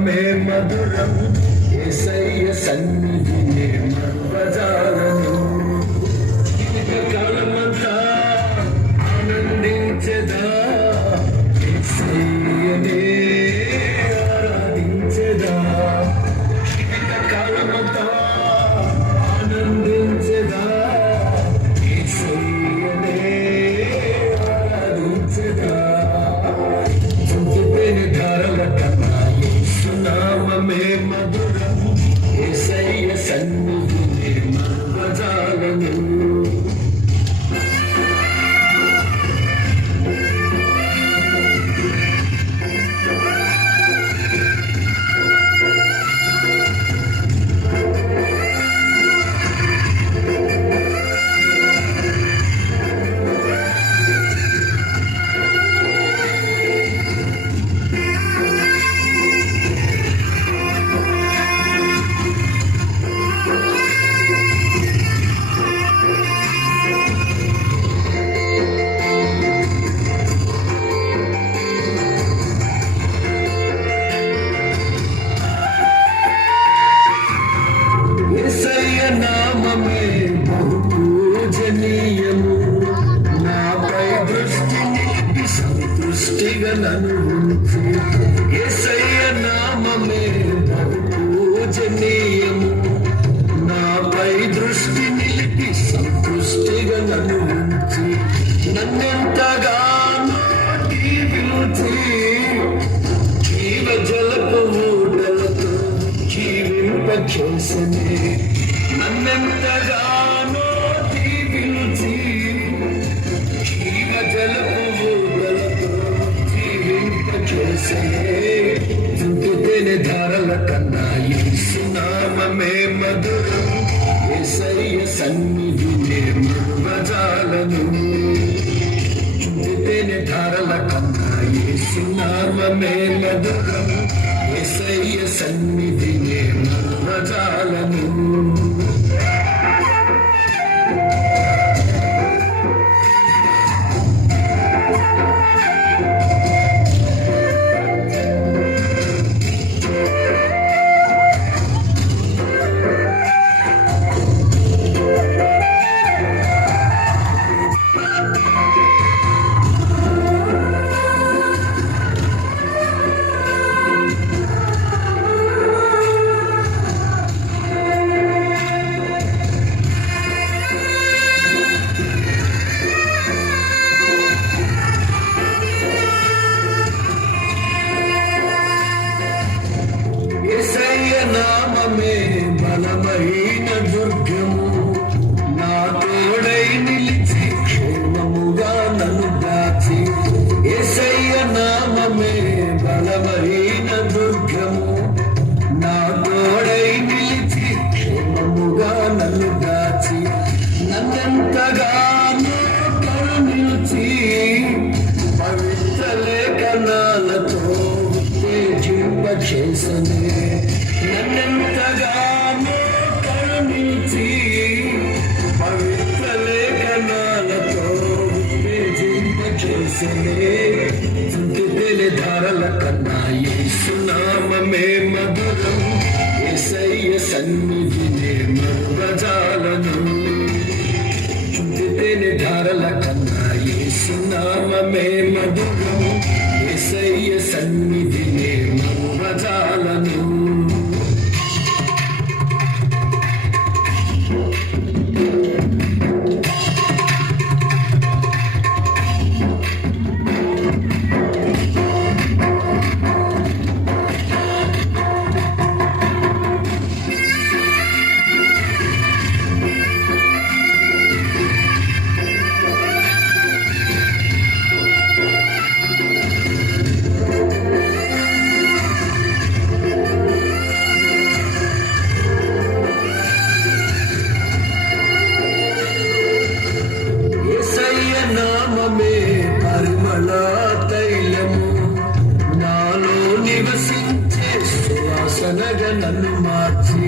నామమే మధురం యేసయ్య సన్నిధినే మరువజాలను జీవితకాలమంతా ఆనందించెదా యేసయ్యనే ఆరాధించెదా జీవితకాలమంతా ఆనందించెదా యేసయ్యనే ఆరాధించెదా నామమే మధురం యేసయ్య సన్నిధినే మరువజాలను నామమే బహుపూజనీయము నాపై దృష్టి నిలిపి సంతృష్టిగా నన్ను ఉంచు యేసయ్య నామమే బహుపూజనీయము నాపై దృష్టి నిలిపి సంతృష్టిగా నన్ను ఉంచి నన్నెంతగానో దీవించి జీవజలపు ఊటలతో జీవింపచేసనే నన్నెంతగానో దీవించి జీవజలపు ఊటలతో జీవింపచేసనే చుట్టుతేనే ధారల కన్నా యేసు నామమే మధురం యేసయ్య సన్నిధినే మరువజాలను చుట్టుతేనే ధారల కన్నా యేసు నామమే మధురం యేసయ్య సన్నిధినే మరువజాలను నామమే బలమైన దుర్గము నా తోడై నిలిచి క్షేమముగా నన్ను దాచి యేసయ్య నామమే బలమైన దుర్గము నా తోడై నిలిచి క్షేమముగా నన్ను దాచి నన్నెంతగానో కరుణించి పవిత్ర లేఖనాలతో ఉత్తేజింపచేసనే నన్నెంతగానో కరుణించి పవిత్ర లేఖనాలతో ఉత్తేజింపచేసనే చుట్టుతేనే ధారల కన్నా యేసు నామమే మధురం యేసయ్య సన్నిధినే మరువజాలను చుట్టుతేనే ధారల కన్నా యేసు నామమే మధురం యేసయ్య సన్నిధినే మరువజాలను నామమే పరిమళ తైలము నాలో నివసించే సువాసనగా నన్ను మార్చి